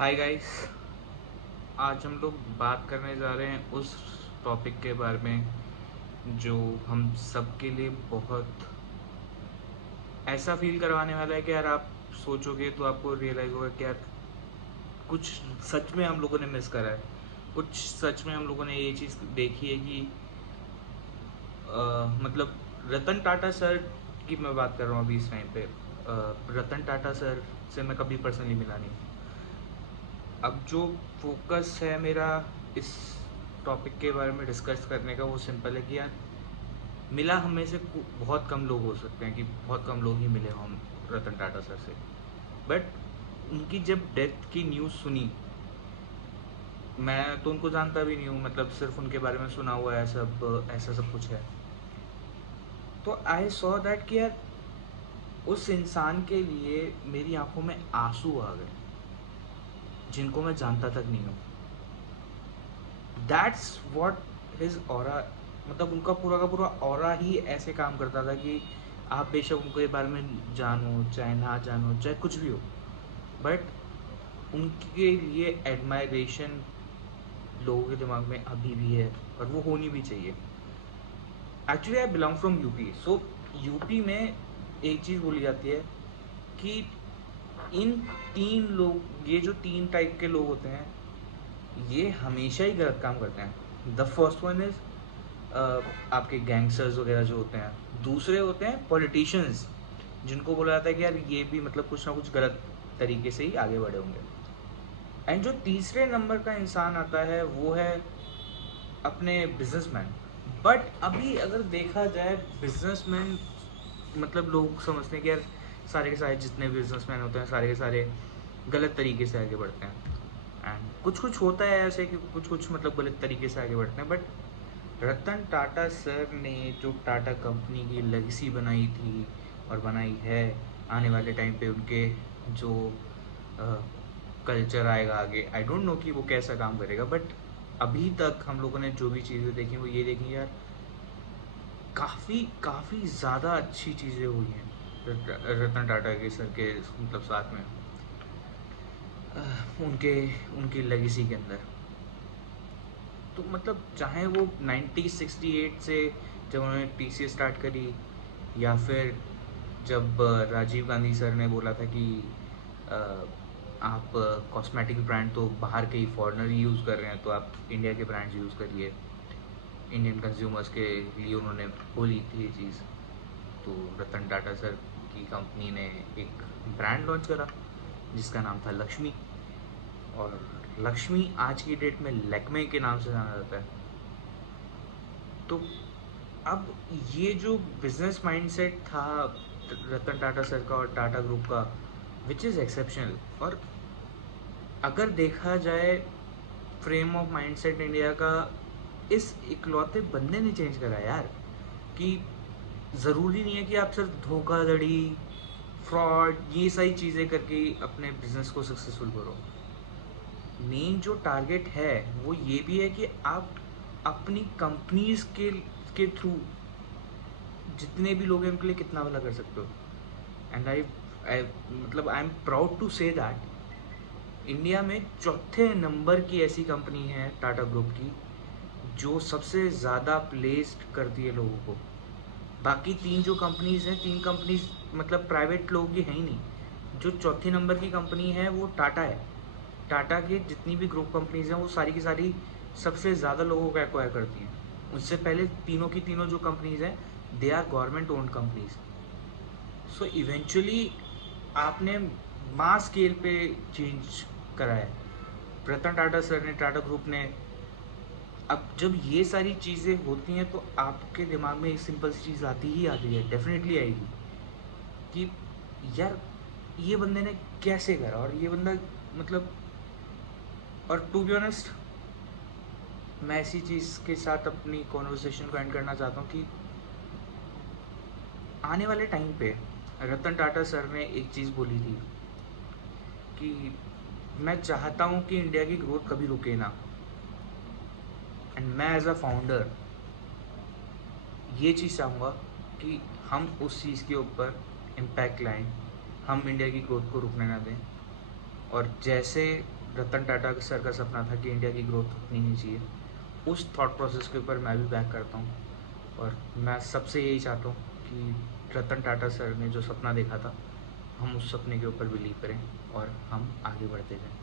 Hi guys. आज हम लोग बात करने जा रहे हैं उस टॉपिक के बारे में जो हम सब के लिए बहुत ऐसा फील करवाने वाला है कि यार आप सोचोगे तो आपको रियलाइज़ होगा कि यार कुछ सच में हम लोगों ने मिस करा है। कुछ सच में हम लोगों ने ये चीज़ देखी है कि मतलब रतन टाटा सर की मैं बात कर रहा हूँ अभी इस टाइम पे। रतन टाटा सर से मैं कभी पर्सनली मिला नहीं। अब जो फोकस है मेरा इस टॉपिक के बारे में डिस्कस करने का वो सिंपल है कि यार मिला हमें से बहुत कम लोग हो सकते हैं कि बहुत कम लोग ही मिले हों हम रतन टाटा सर से। बट उनकी जब डेथ की न्यूज़ सुनी, मैं तो उनको जानता भी नहीं हूँ, मतलब सिर्फ उनके बारे में सुना हुआ है, सब ऐसा सब कुछ है। तो आई सॉ दैट कि यार उस इंसान के लिए मेरी आंखों में आंसू आ गए जिनको मैं जानता तक नहीं हूँ। दैट्स वॉट हिज ऑरा, मतलब उनका पूरा का पूरा ऑरा ही ऐसे काम करता था कि आप बेशक उनके बारे में जानो चाहे ना जानो चाहे कुछ भी हो, बट उनके लिए एडमायरेशन लोगों के दिमाग में अभी भी है और वो होनी भी चाहिए। Actually I belong from UP, so UP में एक चीज़ बोली जाती है कि इन तीन लोग, ये जो तीन टाइप के लोग होते हैं, ये हमेशा ही गलत काम करते हैं। द फर्स्ट वन इज आपके गैंगस्टर्स वगैरह जो होते हैं। दूसरे होते हैं पॉलिटिशियंस, जिनको बोला जाता है कि यार ये भी मतलब कुछ ना कुछ गलत तरीके से ही आगे बढ़े होंगे। एंड जो तीसरे नंबर का इंसान आता है वो है अपने बिजनेसमैन। बट अभी अगर देखा जाए बिजनेसमैन, मतलब लोग समझते हैं कि यार सारे के सारे जितने बिजनेसमैन होते हैं सारे के सारे गलत तरीके से आगे बढ़ते हैं। एंड कुछ कुछ होता है ऐसे कि कुछ कुछ मतलब गलत तरीके से आगे बढ़ते हैं, बट रतन टाटा सर ने जो टाटा कंपनी की लेगेसी बनाई थी और बनाई है, आने वाले टाइम पे उनके जो कल्चर आएगा आगे, आई डोंट नो कि वो कैसा काम करेगा, बट अभी तक हम लोगों ने जो भी चीज़ें देखी वो ये देखी यार, काफ़ी काफ़ी ज़्यादा अच्छी चीज़ें हुई हैं रतन टाटा के सर के मतलब साथ में, उनके उनकी लेगेसी के अंदर। तो मतलब चाहे वो 1968 से जब उन्होंने टीसीए स्टार्ट करी, या फिर जब राजीव गांधी सर ने बोला था कि अ, आप कॉस्मेटिक ब्रांड तो बाहर के ही फॉरेनर ही यूज़ कर रहे हैं तो आप इंडिया के ब्रांड्स यूज़ करिए, इंडियन कंज्यूमर्स के लिए उन्होंने बोली थी ये चीज़। तो रतन टाटा सर की कंपनी ने एक ब्रांड लॉन्च करा जिसका नाम था लक्ष्मी, और लक्ष्मी आज की डेट में लैक्मे के नाम से जाना जाता है। तो अब ये जो बिजनेस माइंडसेट था रतन टाटा सर का और टाटा ग्रुप का, विच इज़ एक्सेप्शनल। और अगर देखा जाए फ्रेम ऑफ माइंडसेट इंडिया का, इस इकलौते बंदे ने चेंज करा यार, कि ज़रूरी नहीं है कि आप सिर्फ धोखाधड़ी, फ्रॉड, ये सारी चीज़ें करके अपने बिजनेस को सक्सेसफुल करो। मेन जो टारगेट है वो ये भी है कि आप अपनी कंपनीज के थ्रू जितने भी लोग हैं उनके लिए कितना भला कर सकते हो। एंड आई मतलब I am proud to say that India में चौथे नंबर की ऐसी कंपनी है टाटा ग्रुप की जो सबसे ज़्यादा प्लेस्ड करती है लोगों को। बाकी तीन जो कंपनीज हैं, तीन कंपनीज मतलब प्राइवेट लोगों की है ही नहीं। जो चौथी नंबर की कंपनी है वो टाटा है। टाटा के जितनी भी ग्रुप कंपनीज हैं वो सारी की सारी सबसे ज़्यादा लोगों को एक्वायर करती हैं। उससे पहले तीनों की तीनों जो कंपनीज हैं they are government owned companies. So eventually आपने मास स्केल पे चेंज करा है रतन टाटा सर ने, टाटा ग्रुप ने। अब जब ये सारी चीज़ें होती हैं तो आपके दिमाग में एक सिंपल सी चीज़ आती ही आती है, डेफिनेटली आएगी, कि यार ये बंदे ने कैसे करा, और ये बंदा मतलब। और टू बी ऑनेस्ट मैं ऐसी चीज़ के साथ अपनी कॉन्वर्सेशन को एंड करना चाहता हूँ कि आने वाले टाइम पे रतन टाटा सर ने एक चीज़ बोली थी कि मैं चाहता हूँ कि इंडिया की ग्रोथ कभी रुके ना, एंड मैं एज अ फाउंडर ये चीज़ चाहूँगा कि हम उस चीज़ के ऊपर इम्पैक्ट लाएं, हम इंडिया की ग्रोथ को रुकने ना दें। और जैसे रतन टाटा सर का सपना था कि इंडिया की ग्रोथ उतनी ही चाहिए, उस थॉट प्रोसेस के ऊपर मैं भी बैक करता हूँ। और मैं सबसे यही चाहता हूँ कि रतन टाटा सर ने जो सपना देखा था, हम उस सपने के ऊपर बिलीव करें और हम आगे बढ़ते जाएं।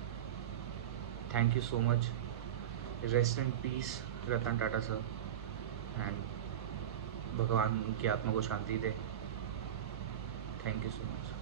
Thank you so much. Rest in peace Ratan Tata sir, and भगवान उनकी आत्मा को शांति दे। Thank you so much.